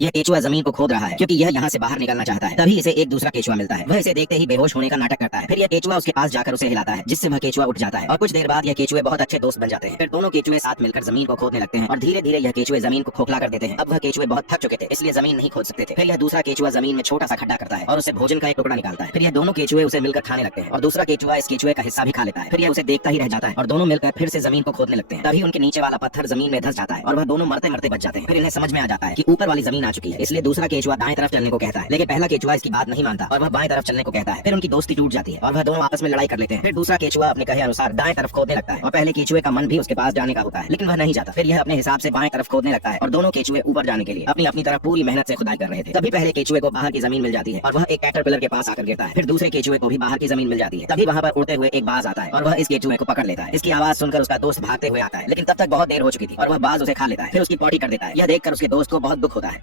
यह केचुआ जमीन को खोद रहा है क्योंकि यह यहाँ से बाहर निकलना चाहता है। तभी इसे एक दूसरा केचुआ मिलता है। वह इसे देखते ही बेहोश होने का नाटक करता है। फिर यह केचुआ उसके पास जाकर उसे हिलाता है, जिससे वह केचुआ उठ जाता है और कुछ देर बाद यह केचुए बहुत अच्छे दोस्त बन जाते हैं। फिर दोनों केचुए साथ मिलकर जमीन को खोदने लगते हैं और धीरे धीरे यह केचुए जमीन को खोखला कर देते हैं। अब वह केचुए बहुत थक चुके थे, इसलिए जमीन नहीं खोद सकते थे। फिर यह दूसरा केचुआ जमीन में छोटा सा खड्डा करता है और उसे भोजन का एक टुकड़ा निकालता है। फिर यह दोनों केचुए उसे मिलकर खाने लगते हैं और दूसरा केचुआ इस केचुए का हिस्सा भी खा लेता है। फिर यह उसे देखता ही रह जाता है और दोनों मिलकर फिर से जमीन को खोदने लगते हैं। तभी उनके नीचे वाला पत्थर जमीन में धंस जाता है और वह दोनों मरते मरते बच जाते हैं। फिर इन्हें समझ में आ जाता है कि ऊपर वाली जमीन आ चुकी है, इसलिए दूसरा केचुआ दाएं तरफ चलने को कहता है, लेकिन पहला केचुआ इसकी बात नहीं मानता और वह बाएं तरफ चलने को कहता है। फिर उनकी दोस्ती टूट जाती है और वह दोनों आपस में लड़ाई कर लेते हैं। फिर दूसरा केचुआ अपने कहे अनुसार दाएं तरफ खोदने लगता है और पहले केचुए का मन भी उसके पास जाने का होता है, लेकिन वह नहीं जाता। फिर यह अपने हिसाब से बाएं तरफ खोदने लगता है और दोनों केचुए ऊपर जाने के लिए अपनी अपनी तरफ पूरी मेहनत से खुदाई कर रहे थे। तभी पहले केचुए को बाहर की जमीन मिल जाती है और वह एक कैटरपिलर के पास आकर गिरता है। फिर दूसरे केचुए को भी बाहर की जमीन मिल जाती है। तभी वहां पर उड़ते हुए एक बाज आता है और वह इस केचुए को पकड़ लेता है। इसकी आवाज सुनकर उसका दोस्त भागते हुए आता है, लेकिन तब तक बहुत देर हो चुकी थी और वह बाज उसे खा लेता है। फिर उसकी पॉटी कर देता है। यह देखकर उसके दोस्त को बहुत दुख होता है।